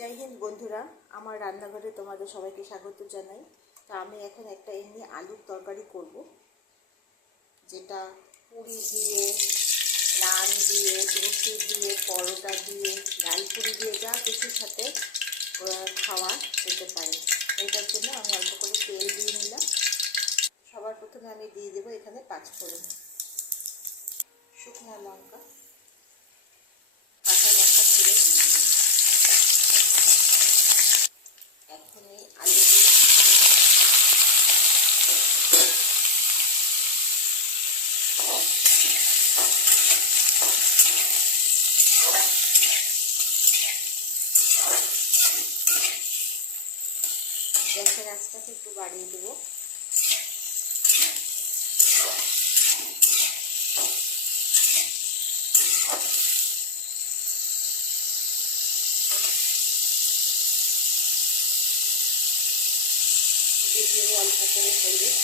জয় হিন্দ বন্ধুরা, আমার রান্নাঘরে তোমাদের সবাইকে স্বাগত জানাই। তো আমি এখন একটা এমনি আলুর তরকারি করব, যেটা পুরি দিয়ে, নান দিয়ে, রুটি দিয়ে, পরোটা দিয়ে, ডাল পুরি দিয়ে যা কিছুর সাথে খাওয়া যেতে পারে। এটার জন্য আমি অল্প করে তেল দিয়ে নিলাম। সবার প্রথমে আমি দিয়ে দেবো এখানে 5 ফোড়ন, শুকনো লঙ্কা, কাঁচা লঙ্কা ছিঁড়ে দিয়ে দেবো। এখন এই আলুগুলো গ্যাসের আঁচটাকে একটু বাড়িয়ে দেবো। দিয়ে দেবো অল্প করে হলুদ,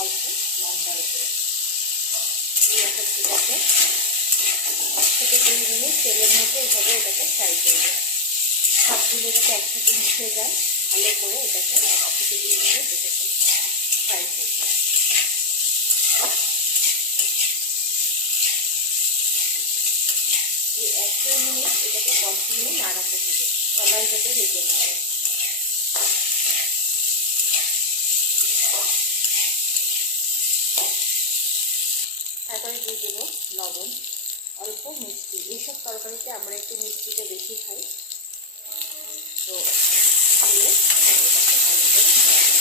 অল্প লঙ্কার উপরে এটাকে 1 থেকে 2 মিনিট তেলের মধ্যে এভাবে এটাকে ফ্রাই করবো। সবগুলো যাতে একসাথে মিশে যায় ভালো করে এটাকে 1 থেকে 2 মিনিট এটাকে ফ্রাই করবো। এই 1-2 মিনিট এটাকে কন্টিনিউ নাড়াতে হবে, তলায় যাতে লেগে না যায়। তারপরে দিয়ে দেবো লবণ, অল্প মিষ্টি। এইসব তরকারিতে আমরা একটু মিষ্টিটা বেশি খাই, তো দিয়ে এটাকে ভালো করে নাড়াবো।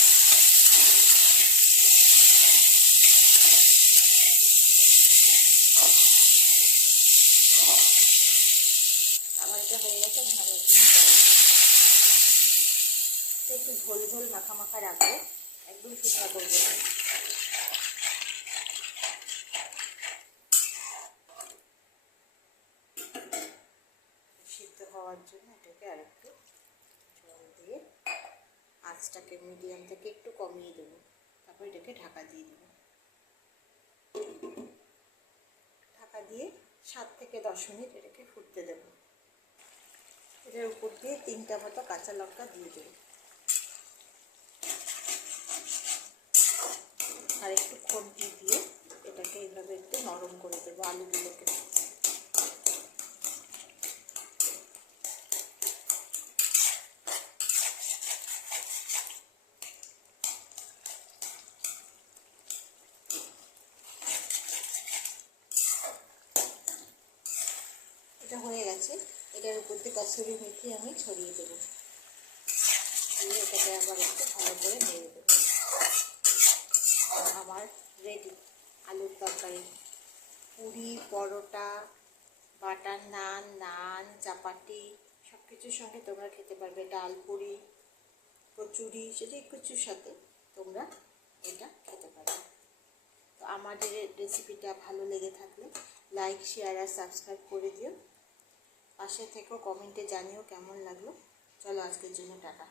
আমার এটা হয়ে গেছে, আমি এখন একটু ঝোল ঝোল মাখা মাখা রাখবো, একদম শুকনো করবো না। সিদ্ধ হওয়ার জন্য এটাকে আরেকটু জল দিয়ে আঁচটাকে মিডিয়াম থেকে একটু কমিয়ে দেবো। তারপর এটাকে ঢাকা দিয়ে দেবো। ঢাকা দিয়ে 7 থেকে 10 মিনিট এটাকে ফুটতে দেবো। এটার উপর দিয়ে 3টা মতো কাঁচা লঙ্কা দিয়ে দেবো, আর একটু খুন্তি দিয়ে এটাকে এইভাবে একটু নরম করে দেবো আলুগুলোকে। এটা হয়ে গেছে। এটার উপর দিয়ে কাসুরি মেথি আমি ছড়িয়ে দেবো, দিয়ে এটাকে আবার একটু ভালো করে নেড়ে দেবো। আমার রেডি আলুর তরকারি। পুরি, পরোটা, বাটার নান, নান, চাপাটি সব কিছুর সঙ্গে তোমরা খেতে পারবে। ডাল পুরি, কচুরি, সেটা কিছুর সাথে তোমরা এটা খেতে পারবে। তো আমাদের রেসিপিটা ভালো লেগে থাকলে লাইক, শেয়ার আর সাবস্ক্রাইব করে দিও। পাশে থেকেও কমেন্টে জানিও কেমন লাগলো। চলো আজকের জন্য টাটা।